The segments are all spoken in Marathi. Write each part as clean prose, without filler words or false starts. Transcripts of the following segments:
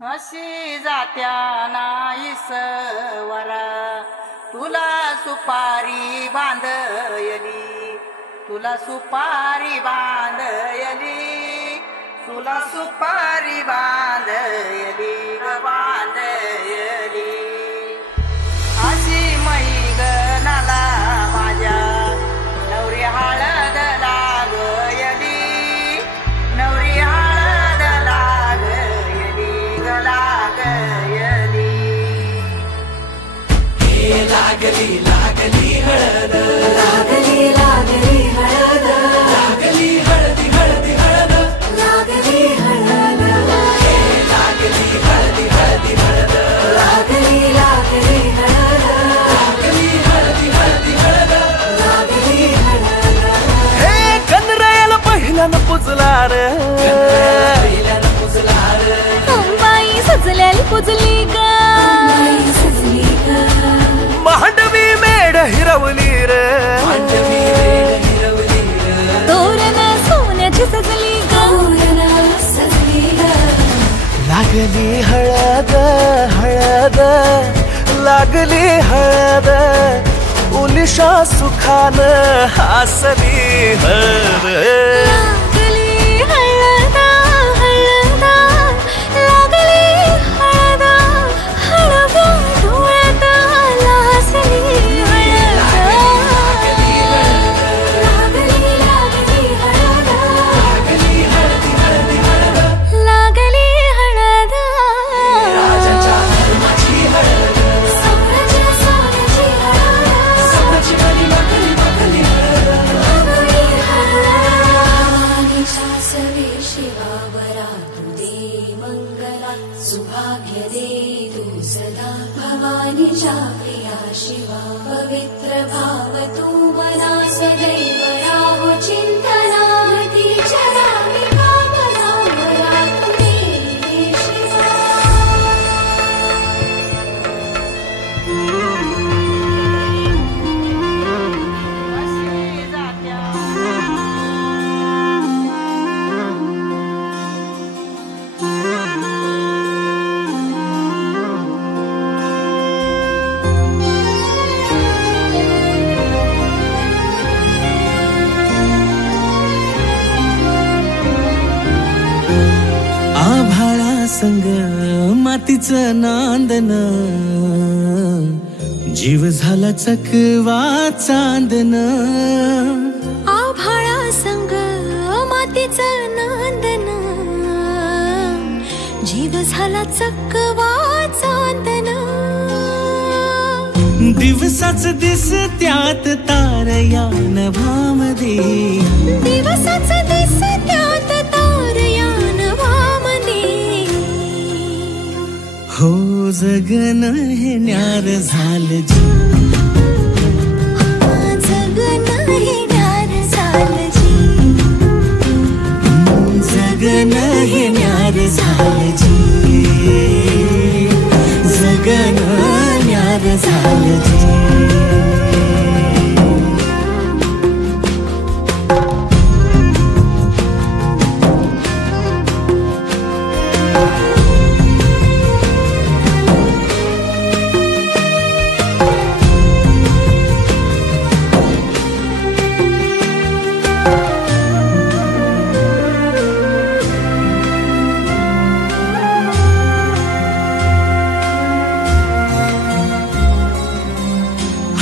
अशी जात्या नाईसवरा तुला सुपारी बांधयली, तुला सुपारी बांधयली, तुला सुपारी बांधयली बांधयली. अशी मैगनाला माझ्या नवरी हळद लागयली, नवरी हळद लागयली लागयली. हे लागली लागली हळद, लागली लागली हळद, लागली हळदी हळदी हळद, लागली हळद. हे लागली हळदी हळदी हळद, लागली लागली हळद, लागली हळदी हळदी हळद, लागली हळद. हे कनरायाला पहिल्यानं पुजला रे, पहिल्यानं पुजला रे, अंबाई सजल्याली पुजली ग, अंबाई सजली ग. मांडवी मेढ हिरवली रे, मांडवी रेड हिरवली रे, तोरण सोन्याची सजली ग, तोरण सजली ग. लागली हळद हळद, लागली हळद, उनिशा सुखान हसली हळद. लागली हळद हळद, लागली हळद, हळद डोळ्यात लाजली हळद. लागली लागली हळद, लागली हळदी हळदी हळद, लागली हळद. राजाच्या धर्माची हळद, सोन्याची सोन्याची हळद, सोन्याची मली मखली मखली हळद. लागली हळद. भवानीच्या सवे शिवावरा तू दे मंगला, सुभाग्य दे तू सदा. भवानीच्या प्रिया शिवा पवित्र भाव तू मना, सदैव राहो चिंतना. तिच्या नामी भावना मला तू दे शिवा. अशी जात्या आभाळा संग मातीचं नांदन, जीव झाला चकवा चांदन. आभाळा संग मातीचं नांदन, जीव झाला चकवा चांदन. दिवसाच दिस त्यात तारया नभामध्ये, दिवसाच दिस त्यात तारया नभामध्ये. हो जगन हे न्यार झालं जी, जगन हे न्यार झालं जी, जगन हे न्यार झालं जी, जगन न्यार झालं जी.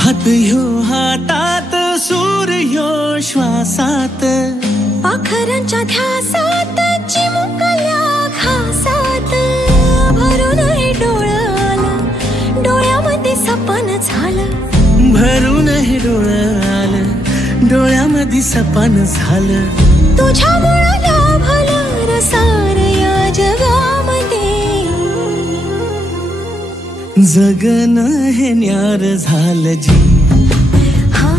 हात ह्यो हातात, सूर ह्यो श्वासात, पाखरांच्या ध्यासात, चिमुकल्या घासात. भरून हे डोळं आलं, डोळ्यामध्ये सपन झालं. भरून हे डोळं आलं, डोळ्यामध्ये सपान झालं. तुझ्यामुळं लाभलं रसार या जगामध्ये. जगन हे न्यार झालं जी, हा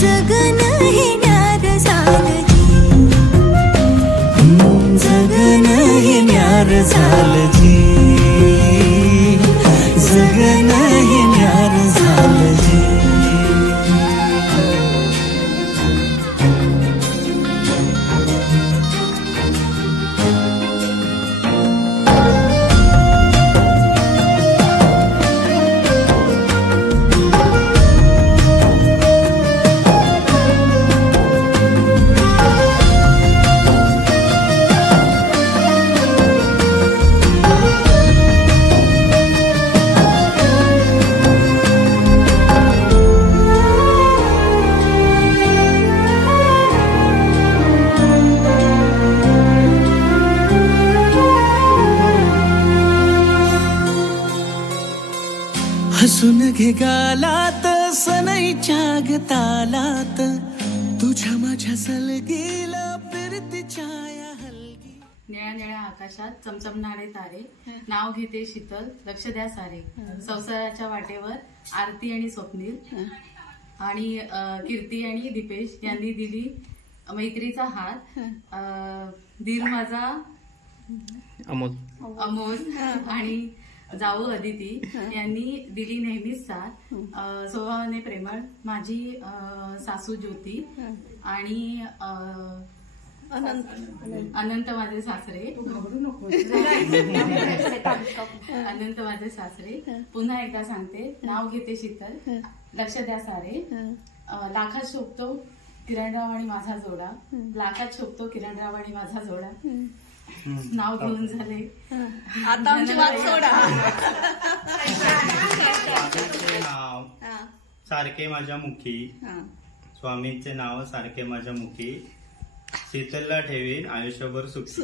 जगन हे न्यार झालं जी, जगन हे न्यार झालं जी, जगन हे न्यार झालं जी. हसून घे गालात सनईच्या गतालात तुझ्या माझ्या सलगीला फिरती छाया हलगी. निळ्या निळ्या आकाशात चमचमणारे तारे, नाव घेते शीतल, लक्ष द्या सारे. संसाराच्या वाटेवर आरती आणि स्वप्नील आणि कीर्ती आणि दीपेश यांनी दिली मैत्रीचा हात. दीर माझा अमोल आणि जाऊ अदिती यांनी दिली नेहमीच साथ. स्वभावाने प्रेमळ माझी सासू ज्योती आणि अनंत माझे सासरे. अनंत माझे सासरे. पुन्हा एकदा सांगते, नाव घेते शीतल, लक्ष द्या सारे. लाखात शोभतो किरणराव आणि माझा जोडा, लाखात शोभतो किरणराव आणि माझा जोडा. नाव घेऊन झाले आता आमची वाट सोडा. नाव सारखे माझ्या मुखी, स्वामींचे नाव सारखे माझ्या मुखी, शीतलला ठेवीन आयुष्यभर सुखी.